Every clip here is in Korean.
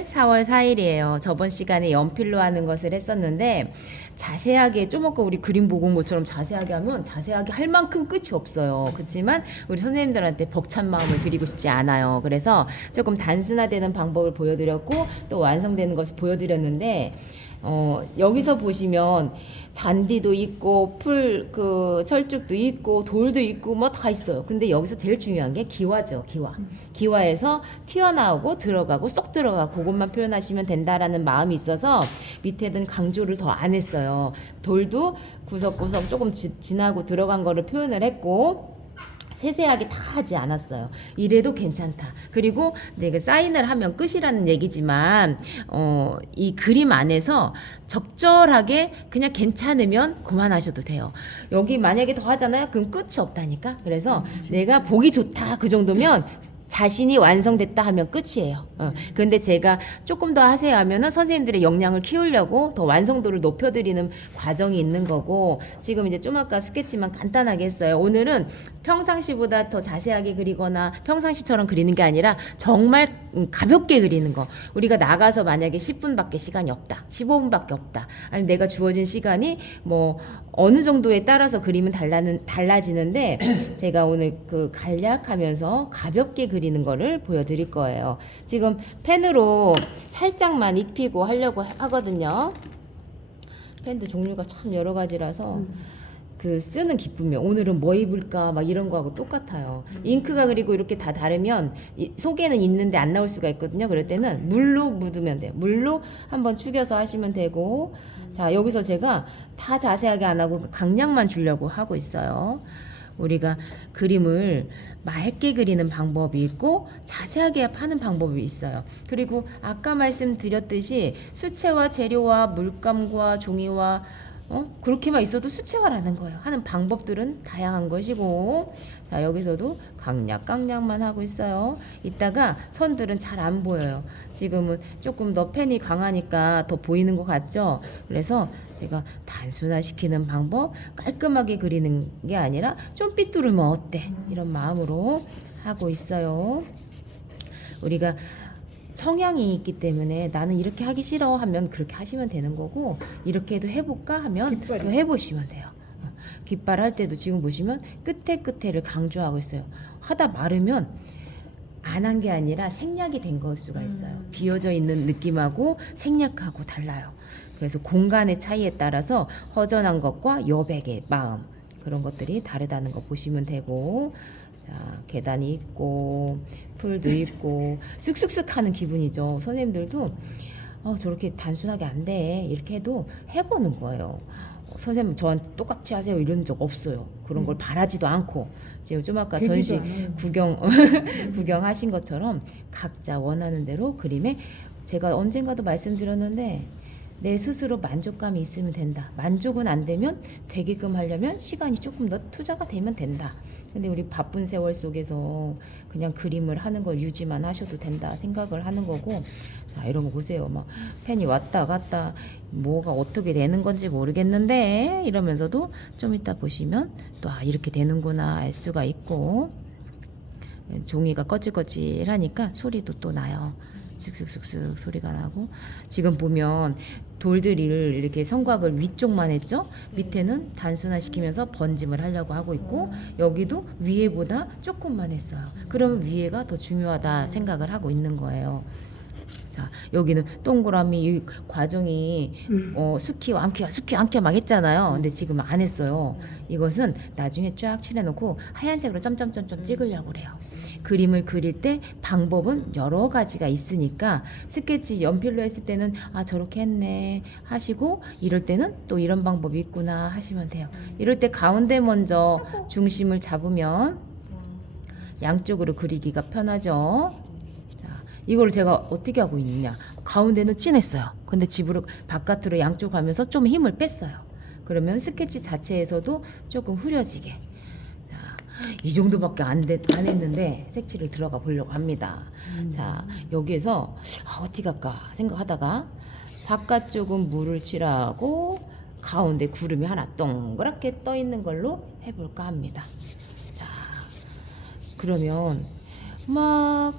오늘 4월 4일이에요. 저번 시간에 연필로 하는 것을 했었는데 자세하게 좀 아까 우리 그림 보고 온 것처럼 자세하게 하면 자세하게 할 만큼 끝이 없어요. 그렇지만 우리 선생님들한테 벅찬 마음을 드리고 싶지 않아요. 그래서 조금 단순화되는 방법을 보여드렸고 또 완성되는 것을 보여드렸는데 여기서 보시면 잔디도 있고 그 철쭉도 있고 돌도 있고 뭐 다 있어요. 근데 여기서 제일 중요한 게 기와죠. 기와에서 튀어나오고 들어가고 쏙 들어가고 그것만 표현하시면 된다라는 마음이 있어서 밑에는 강조를 더 안 했어요. 돌도 구석구석 조금 지나고 들어간 거를 표현을 했고 세세하게 다 하지 않았어요. 이래도 괜찮다. 그리고 내가 사인을 하면 끝이라는 얘기지만 이 그림 안에서 적절하게 그냥 괜찮으면 그만하셔도 돼요. 여기 만약에 더 하잖아요. 그럼 끝이 없다니까. 그래서 내가 보기 좋다 그 정도면 자신이 완성됐다 하면 끝이에요. 근데 제가 조금 더 하세요 하면은 선생님들의 역량을 키우려고 더 완성도를 높여드리는 과정이 있는 거고, 지금 이제 좀 아까 스케치만 간단하게 했어요. 오늘은 평상시보다 더 자세하게 그리거나 평상시처럼 그리는 게 아니라 정말 가볍게 그리는 거. 우리가 나가서 만약에 10분밖에 시간이 없다, 15분밖에 없다, 아니면 내가 주어진 시간이 뭐 어느 정도에 따라서 그림은 달라지는데 제가 오늘 그 간략하면서 가볍게 그리는 거를 보여드릴 거예요. 지금 펜으로 살짝만 입히고 하려고 하거든요. 펜도 종류가 참 여러 가지라서 그 쓰는 기쁨이 오늘은 뭐 입을까 막 이런 거하고 똑같아요. 잉크가 그리고 이렇게 다 다르면 속에는 있는데 안 나올 수가 있거든요. 그럴 때는 물로 묻으면 돼요. 물로 한번 축여서 하시면 되고, 자 여기서 제가 다 자세하게 안 하고 강약만 주려고 하고 있어요. 우리가 그림을 맑게 그리는 방법이 있고 자세하게 하는 방법이 있어요. 그리고 아까 말씀드렸듯이 수채화 재료와 물감과 종이와 그렇게만 있어도 수채화라는 거예요. 하는 방법들은 다양한 것이고, 자 여기서도 강약만 하고 있어요. 이따가 선들은 잘 안 보여요. 지금은 조금 더 펜이 강하니까 더 보이는 것 같죠? 그래서 제가 단순화시키는 방법, 깔끔하게 그리는 게 아니라 좀 삐뚤으면 어때? 이런 마음으로 하고 있어요. 우리가 성향이 있기 때문에 나는 이렇게 하기 싫어 하면 그렇게 하시면 되는 거고, 이렇게도 해볼까 하면 또 해보시면 돼요. 깃발 할 때도 지금 보시면 끝에를 강조하고 있어요. 하다 마르면 안 한 게 아니라 생략이 된 걸 수가 있어요. 비어져 있는 느낌하고 생략하고 달라요. 그래서 공간의 차이에 따라서 허전한 것과 여백의 마음, 그런 것들이 다르다는 거 보시면 되고, 자, 계단이 있고 풀도 있고 쓱쓱쓱 하는 기분이죠. 선생님들도 저렇게 단순하게 안 돼 이렇게 해도 해보는 거예요. 선생님 저한테 똑같이 하세요 이런 적 없어요. 그런 걸 바라지도 않고, 지금 좀 아까 전시 구경하신 것처럼 각자 원하는 대로 그림에, 제가 언젠가도 말씀드렸는데 내 스스로 만족감이 있으면 된다. 만족은 안 되면 되게끔 하려면 시간이 조금 더 투자가 되면 된다. 근데 우리 바쁜 세월 속에서 그냥 그림을 하는 걸 유지만 하셔도 된다 생각을 하는 거고, 자 이런 거 보세요. 막 펜이 왔다 갔다 뭐가 어떻게 되는 건지 모르겠는데 이러면서도 좀 이따 보시면 또 이렇게 되는구나 알 수가 있고, 종이가 거칠거칠하니까 소리도 또 나요. 슥슥슥슥 소리가 나고, 지금 보면 돌들을 이렇게 성곽을 위쪽만 했죠. 밑에는 단순화시키면서 번짐을 하려고 하고 있고, 여기도 위에보다 조금만 했어요. 그러면 위에가 더 중요하다 생각을 하고 있는 거예요. 자 여기는 동그라미 이 과정이 수키 완키와 막 했잖아요. 근데 지금 안 했어요. 이것은 나중에 쫙 칠해놓고 하얀색으로 점점점점 찍으려고 그래요. 그림을 그릴 때 방법은 여러 가지가 있으니까 스케치 연필로 했을 때는 저렇게 했네 하시고, 이럴 때는 또 이런 방법이 있구나 하시면 돼요. 이럴 때 가운데 먼저 중심을 잡으면 양쪽으로 그리기가 편하죠. 이걸 제가 어떻게 하고 있느냐, 가운데는 진했어요. 근데 집으로 바깥으로 양쪽 가면서 좀 힘을 뺐어요. 그러면 스케치 자체에서도 조금 흐려지게, 이 정도밖에 안 했는데 색칠을 들어가 보려고 합니다. 자 여기에서 어떻게 할까 생각하다가 바깥쪽은 물을 칠하고 가운데 구름이 하나 동그랗게 떠 있는 걸로 해볼까 합니다. 자 그러면 막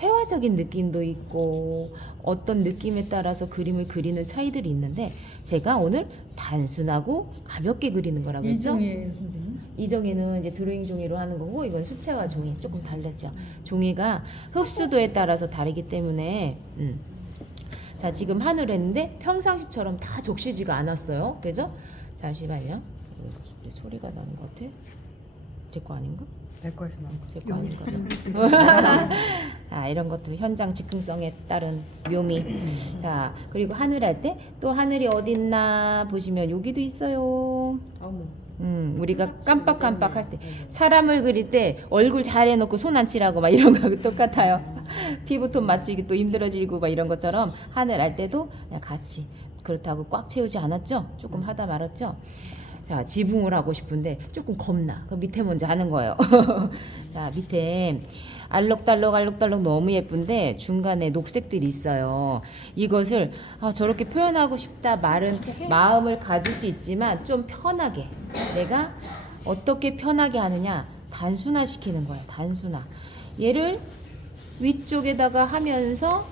회화적인 느낌도 있고 어떤 느낌에 따라서 그림을 그리는 차이들이 있는데 제가 오늘 단순하고 가볍게 그리는 거라고 이 했죠? 종이에요, 선생님? 이 종이는 이제 드로잉 종이로 하는 거고 이건 수채화 종이 조금 다르죠. 종이가 흡수도에 따라서 다르기 때문에 자 지금 하늘 했는데 평상시처럼 다 적시지가 않았어요. 그죠? 잠시만요. 소리가 나는 것 같아. 제 거 아닌가? 내 거에서 나온 거. 제 거 아닌가? 아 이런 것도 현장 즉흥성에 따른 묘미. 자 그리고 하늘 할 때 또 하늘이 어딨나 보시면 여기도 있어요. 어머. 우리가 깜빡깜빡 할 때 사람을 그릴 때 얼굴 잘 해놓고 손 안 치라고 막 이런 거 똑같아요. 피부톤 맞추기 또 힘들어지고 막 이런 것처럼 하늘 할 때도 그냥 같이 그렇다고 꽉 채우지 않았죠? 조금 하다 말았죠? 자 지붕을 하고 싶은데 조금 겁나. 그 밑에 먼저 하는 거예요. 자 밑에 알록달록 너무 예쁜데 중간에 녹색들이 있어요. 이것을 저렇게 표현하고 싶다 말은 마음을 가질 수 있지만 좀 편하게 내가 어떻게 편하게 하느냐 단순화 시키는 거야. 단순화. 얘를 위쪽에다가 하면서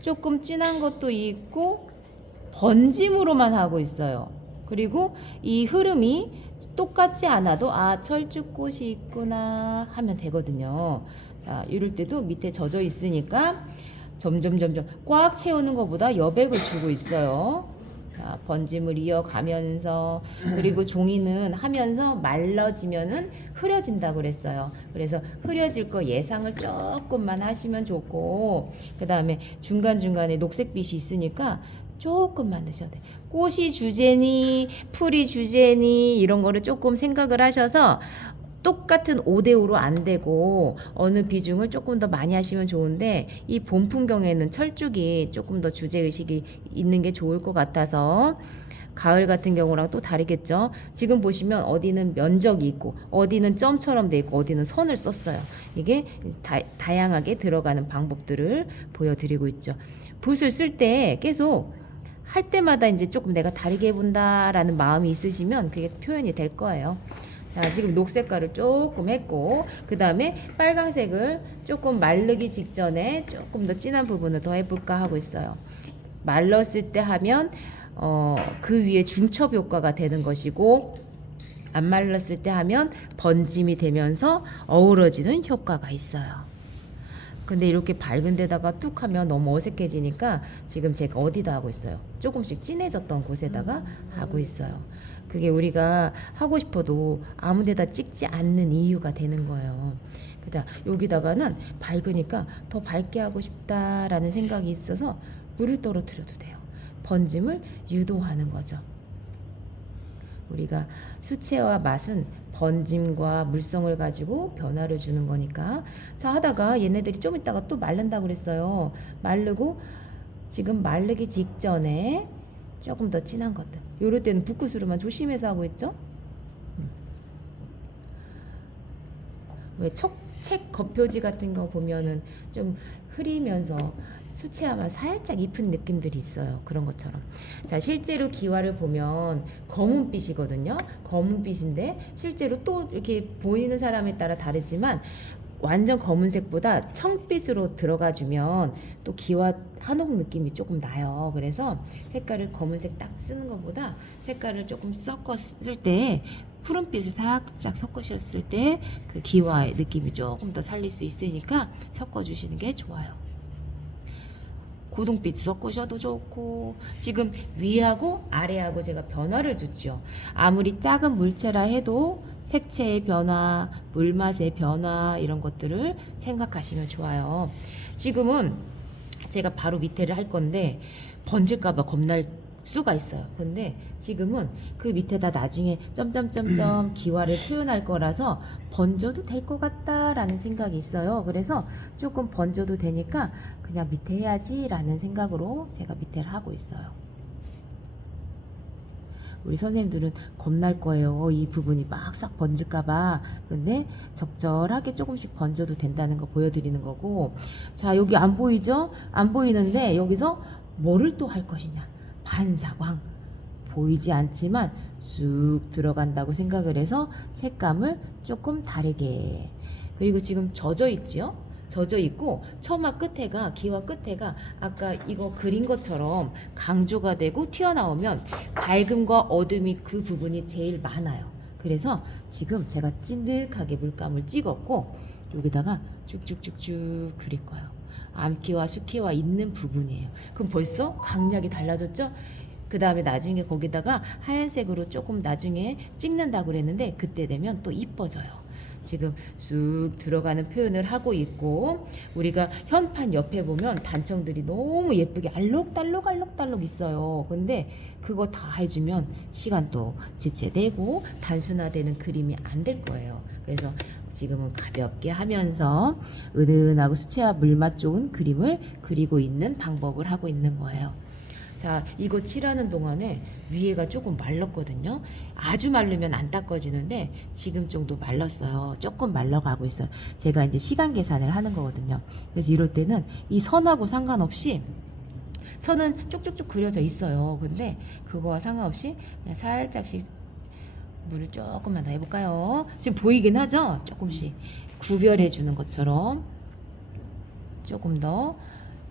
조금 진한 것도 있고 번짐으로만 하고 있어요. 그리고 이 흐름이 똑같지 않아도 철쭉꽃이 있구나 하면 되거든요. 자, 이럴 때도 밑에 젖어 있으니까 점점 꽉 채우는 것보다 여백을 주고 있어요. 자, 번짐을 이어가면서 그리고 종이는 하면서 말라지면은 흐려진다고 그랬어요. 그래서 흐려질 거 예상을 조금만 하시면 좋고 그 다음에 중간중간에 녹색빛이 있으니까 조금만 넣으셔도 돼요. 꽃이 주제니 풀이 주제니 이런 거를 조금 생각을 하셔서 똑같은 5대5로 안 되고 어느 비중을 조금 더 많이 하시면 좋은데 이 봄 풍경에는 철쭉이 조금 더 주제의식이 있는 게 좋을 것 같아서 가을 같은 경우랑 또 다르겠죠. 지금 보시면 어디는 면적이 있고 어디는 점처럼 돼 있고 어디는 선을 썼어요. 이게 다양하게 들어가는 방법들을 보여드리고 있죠. 붓을 쓸 때 계속 할 때마다 이제 조금 내가 다르게 해본다라는 마음이 있으시면 그게 표현이 될 거예요. 자, 지금 녹색깔을 조금 했고 그 다음에 빨강색을 조금 마르기 직전에 조금 더 진한 부분을 더 해볼까 하고 있어요. 말랐을 때 하면 그 위에 중첩 효과가 되는 것이고 안 말랐을 때 하면 번짐이 되면서 어우러지는 효과가 있어요. 근데 이렇게 밝은 데다가 뚝 하면 너무 어색해지니까 지금 제가 어디다 하고 있어요? 조금씩 진해졌던 곳에다가 하고 있어요. 그게 우리가 하고 싶어도 아무 데다 찍지 않는 이유가 되는 거예요. 그다 여기다가는 밝으니까 더 밝게 하고 싶다라는 생각이 있어서 물을 떨어뜨려도 돼요. 번짐을 유도하는 거죠. 우리가 수채화 맛은 번짐과 물성을 가지고 변화를 주는 거니까. 자 하다가 얘네들이 좀 있다가 또 마른다고 그랬어요. 마르고 지금 마르기 직전에 조금 더 진한 것들. 요럴 때는 붓끝으로만 조심해서 하고 있죠. 왜 책 겉표지 같은 거 보면은 좀 흐리면서 수채화만 살짝 입은 느낌들이 있어요. 그런 것처럼. 자, 실제로 기와를 보면 검은빛이거든요. 검은빛인데 실제로 또 이렇게 보이는 사람에 따라 다르지만 완전 검은색보다 청빛으로 들어가주면 또 기와 한옥 느낌이 조금 나요. 그래서 색깔을 검은색 딱 쓰는 것보다 색깔을 조금 섞었을 때 푸른빛을 살짝 섞으셨을 때 그 기와의 느낌이 조금 더 살릴 수 있으니까 섞어주시는 게 좋아요. 고동빛 섞으셔도 좋고 지금 위하고 아래하고 제가 변화를 줬죠. 아무리 작은 물체라 해도 색채의 변화, 물맛의 변화 이런 것들을 생각하시면 좋아요. 지금은 제가 바로 밑에를 할 건데 번질까봐 겁날 수가 있어요. 근데 지금은 그 밑에다 나중에 점점점점 기와를 표현할 거라서 번져도 될 것 같다라는 생각이 있어요. 그래서 조금 번져도 되니까 그냥 밑에 해야지 라는 생각으로 제가 밑에를 하고 있어요. 우리 선생님들은 겁날 거예요. 이 부분이 막 싹 번질까봐. 근데 적절하게 조금씩 번져도 된다는 거 보여드리는 거고. 자, 여기 안 보이죠? 안 보이는데 여기서 뭐를 또 할 것이냐. 반사광. 보이지 않지만 쑥 들어간다고 생각을 해서 색감을 조금 다르게. 그리고 지금 젖어 있지요? 젖어 있고 처마 끝에가 기와 끝에가 아까 이거 그린 것처럼 강조가 되고 튀어나오면 밝음과 어둠이 그 부분이 제일 많아요. 그래서 지금 제가 찐득하게 물감을 찍었고 여기다가 쭉쭉쭉쭉 그릴 거예요. 암기와 수기와 있는 부분이에요. 그럼 벌써 강약이 달라졌죠? 그 다음에 나중에 거기다가 하얀색으로 조금 나중에 찍는다고 그랬는데 그때 되면 또 이뻐져요. 지금 쑥 들어가는 표현을 하고 있고 우리가 현판 옆에 보면 단청들이 너무 예쁘게 알록달록 있어요. 근데 그거 다 해주면 시간도 지체되고 단순화되는 그림이 안 될 거예요. 그래서 지금은 가볍게 하면서 은은하고 수채화 물맛 좋은 그림을 그리고 있는 방법을 하고 있는 거예요. 자, 이거 칠하는 동안에 위에가 조금 말랐거든요. 아주 마르면 안 닦아지는데 지금 정도 말랐어요. 조금 말라가고 있어요. 제가 이제 시간 계산을 하는 거거든요. 그래서 이럴 때는 이 선하고 상관없이 선은 쭉쭉쭉 그려져 있어요. 근데 그거와 상관없이 그냥 살짝씩 물을 조금만 더 해볼까요? 지금 보이긴 하죠? 조금씩 구별해 주는 것처럼 조금 더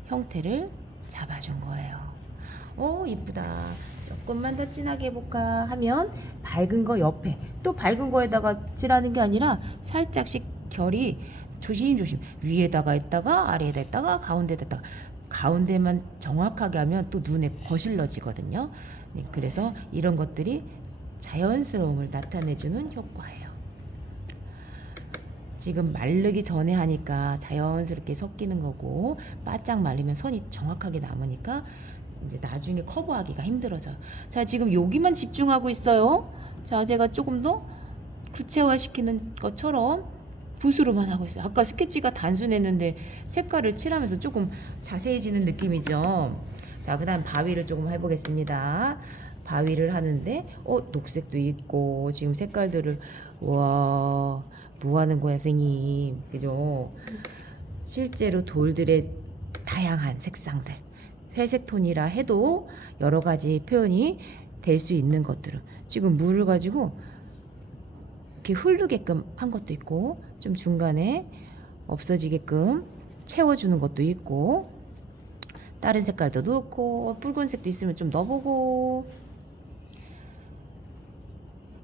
형태를 잡아준 거예요. 오, 이쁘다. 조금만 더 진하게 해볼까 하면 밝은 거 옆에 또 밝은 거에다가 칠하는 게 아니라 살짝씩 결이 조심조심 위에다가 했다가 아래에다 했다가 가운데다 했다가 가운데만 정확하게 하면 또 눈에 거슬러지거든요. 네, 그래서 이런 것들이 자연스러움을 나타내주는 효과예요. 지금 마르기 전에 하니까 자연스럽게 섞이는 거고 바짝 말리면 선이 정확하게 남으니까 이제 나중에 커버하기가 힘들어져요. 자, 지금 여기만 집중하고 있어요. 자, 제가 조금 더 구체화시키는 것처럼 붓으로만 하고 있어요. 아까 스케치가 단순했는데 색깔을 칠하면서 조금 자세해지는 느낌이죠. 자, 그 다음 바위를 조금 해보겠습니다. 바위를 하는데 녹색도 있고 지금 색깔들을 와, 뭐 하는 거야 선생님, 그죠? 실제로 돌들의 다양한 색상들 회색 톤이라 해도 여러 가지 표현이 될 수 있는 것들을 지금 물을 가지고 이렇게 흐르게끔 한 것도 있고 좀 중간에 없어지게끔 채워주는 것도 있고 다른 색깔도 넣고 붉은색도 있으면 좀 넣어보고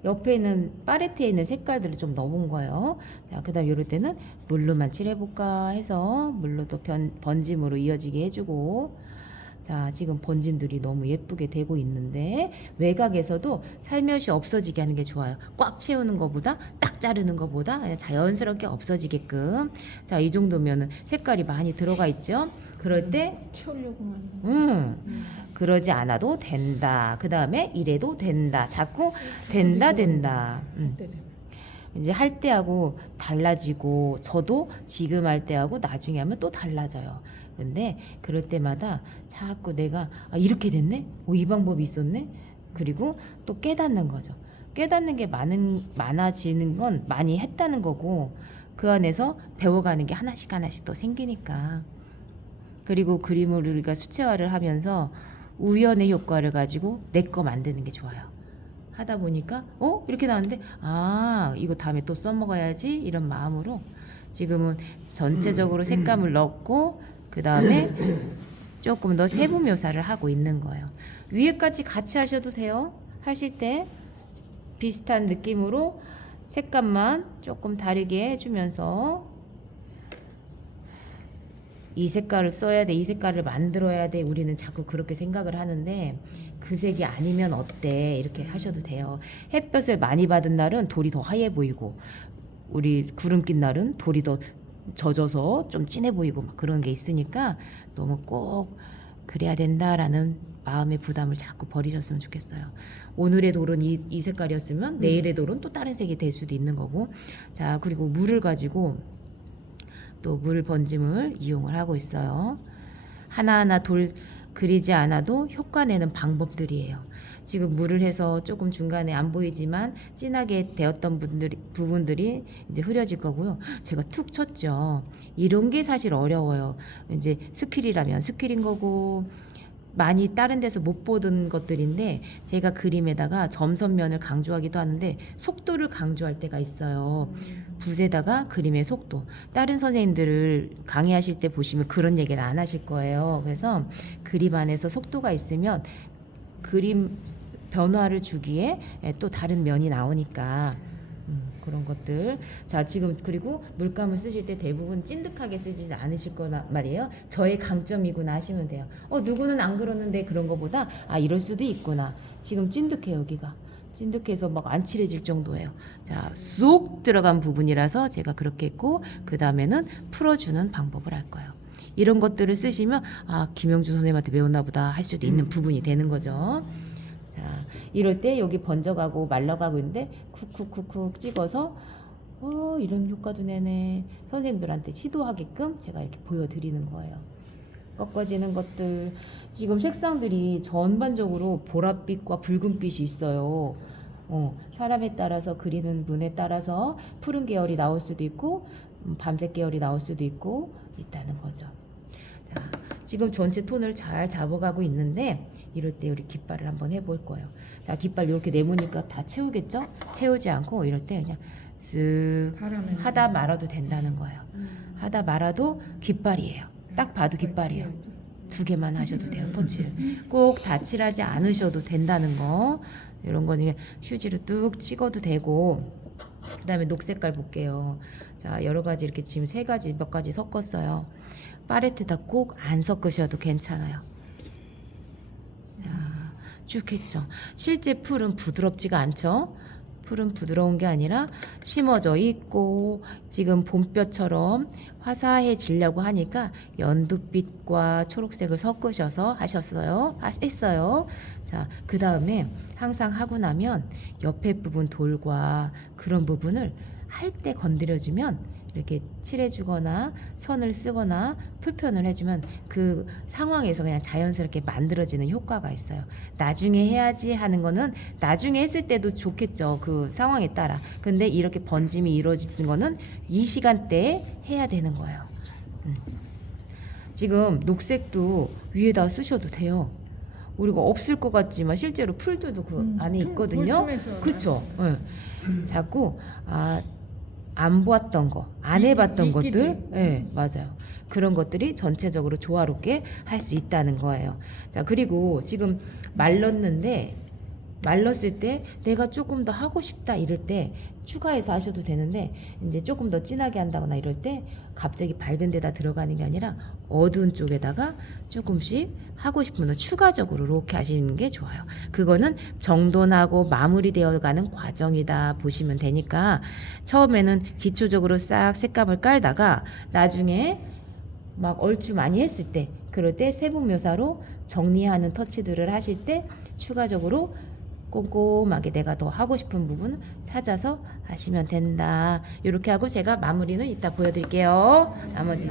옆에는 팔레트에 있는 색깔들을 좀 넣어본 거예요. 자, 그 다음 이럴 때는 물로만 칠해볼까 해서 물로도 번짐으로 이어지게 해주고 자, 지금 번짐들이 너무 예쁘게 되고 있는데 외곽에서도 살며시 없어지게 하는 게 좋아요. 꽉 채우는 것보다 딱 자르는 것보다 그냥 자연스럽게 없어지게끔. 자, 이 정도면은 색깔이 많이 들어가 있죠. 그럴 때 채우려고 하는 그러지 않아도 된다. 그 다음에 이래도 된다. 자꾸 된다. 이제 할 때하고 달라지고 저도 지금 할 때하고 나중에 하면 또 달라져요. 근데 그럴 때마다 자꾸 내가 이렇게 됐네? 이 방법이 있었네? 그리고 또 깨닫는 거죠. 깨닫는 게 많아지는 건 많이 했다는 거고 그 안에서 배워가는 게 하나씩 또 생기니까. 그리고 그림을 우리가 수채화를 하면서 우연의 효과를 가지고 내 거 만드는 게 좋아요. 하다 보니까 이렇게 나왔는데 이거 다음에 또 써먹어야지 이런 마음으로 지금은 전체적으로 색감을 넣고 그 다음에 조금 더 세부 묘사를 하고 있는 거예요. 위에까지 같이 하셔도 돼요. 하실 때 비슷한 느낌으로 색감만 조금 다르게 해주면서 이 색깔을 써야 돼, 이 색깔을 만들어야 돼. 우리는 자꾸 그렇게 생각을 하는데 그 색이 아니면 어때? 이렇게 하셔도 돼요. 햇볕을 많이 받은 날은 돌이 더 하얘 보이고 우리 구름 낀 날은 돌이 더 젖어서 좀 진해 보이고 막 그런 게 있으니까 너무 꼭 그래야 된다라는 마음의 부담을 자꾸 버리셨으면 좋겠어요. 오늘의 돌은 이 색깔이었으면 내일의 돌은 또 다른 색이 될 수도 있는 거고. 자, 그리고 물을 가지고 또 물 번짐을 이용을 하고 있어요. 하나하나 돌 그리지 않아도 효과 내는 방법들이에요. 지금 물을 해서 조금 중간에 안 보이지만 진하게 되었던 부분들이 이제 흐려질 거고요. 제가 툭 쳤죠. 이런 게 사실 어려워요. 이제 스킬이라면 스킬인 거고 많이 다른 데서 못 보던 것들인데 제가 그림에다가 점선면을 강조하기도 하는데 속도를 강조할 때가 있어요. 붓에다가 그림의 속도. 다른 선생님들을 강의하실 때 보시면 그런 얘기는 안 하실 거예요. 그래서 그림 안에서 속도가 있으면 그림 변화를 주기에 또 다른 면이 나오니까 그런 것들. 자, 지금 그리고 물감을 쓰실 때 대부분 찐득하게 쓰지 않으실 거란 말이에요. 저의 강점이구나 하시면 돼요. 누구는 안 그러는데 그런 거보다 이럴 수도 있구나. 지금 찐득해 여기가. 찐득해서 막 안 칠해질 정도예요. 자, 쏙 들어간 부분이라서 제가 그렇게 했고 그 다음에는 풀어주는 방법을 할 거예요. 이런 것들을 쓰시면 김영주 선생님한테 배웠나 보다 할 수도 있는 부분이 되는 거죠. 자, 이럴 때 여기 번져가고 말라가고 있는데 쿡쿡쿡쿡 찍어서 이런 효과도 내네. 선생님들한테 시도하게끔 제가 이렇게 보여드리는 거예요. 꺾어지는 것들. 지금 색상들이 전반적으로 보랏빛과 붉은빛이 있어요. 사람에 따라서 그리는 분에 따라서 푸른 계열이 나올 수도 있고 밤색 계열이 나올 수도 있고 있다는 거죠. 자, 지금 전체 톤을 잘 잡아가고 있는데 이럴 때 우리 깃발을 한번 해볼 거예요. 자, 깃발 이렇게 내모니까 다 채우겠죠? 채우지 않고 이럴 때 그냥 쓱 하다 말아도 된다는 거예요. 하다 말아도 깃발이에요. 딱 봐도 깃발이에요. 2개만 하셔도 돼요. 터치를 꼭 다 칠하지 않으셔도 된다는 거. 이런 거는 휴지로 뚝 찍어도 되고. 그 다음에 녹색깔 볼게요. 자, 여러 가지 이렇게 지금 3가지 몇 가지 섞었어요. 팔레트에다 꼭 안 섞으셔도 괜찮아요. 자, 쭉 했죠. 실제 풀은 부드럽지가 않죠. 풀은 부드러운 게 아니라 심어져 있고 지금 봄볕처럼 화사해지려고 하니까 연두빛과 초록색을 섞으셔서 했어요. 자, 그 다음에 항상 하고 나면 옆에 부분 돌과 그런 부분을 할 때 건드려주면 이렇게 칠해주거나 선을 쓰거나 풀편을 해주면 그 상황에서 그냥 자연스럽게 만들어지는 효과가 있어요. 나중에 해야지 하는 거는 나중에 했을 때도 좋겠죠. 그 상황에 따라. 근데 이렇게 번짐이 이루어지는 거는 이 시간대에 해야 되는 거예요. 지금 녹색도 위에다 쓰셔도 돼요. 우리가 없을 것 같지만 실제로 풀들도 그 안에 있거든요. 그렇죠. 자꾸 안 보았던 거, 안 해봤던 것들, 맞아요. 그런 것들이 전체적으로 조화롭게 할 수 있다는 거예요. 자, 그리고 지금 말랐을 때 내가 조금 더 하고 싶다 이럴 때 추가해서 하셔도 되는데 이제 조금 더 진하게 한다거나 이럴 때 갑자기 밝은 데다 들어가는 게 아니라 어두운 쪽에다가 조금씩 하고 싶으면 추가적으로 이렇게 하시는 게 좋아요. 그거는 정돈하고 마무리되어가는 과정이다 보시면 되니까 처음에는 기초적으로 싹 색감을 깔다가 나중에 막 얼추 많이 했을 때 그럴 때 세부 묘사로 정리하는 터치들을 하실 때 추가적으로 꼼꼼하게 내가 더 하고 싶은 부분 찾아서 하시면 된다. 이렇게 하고 제가 마무리는 이따 보여드릴게요. 나머지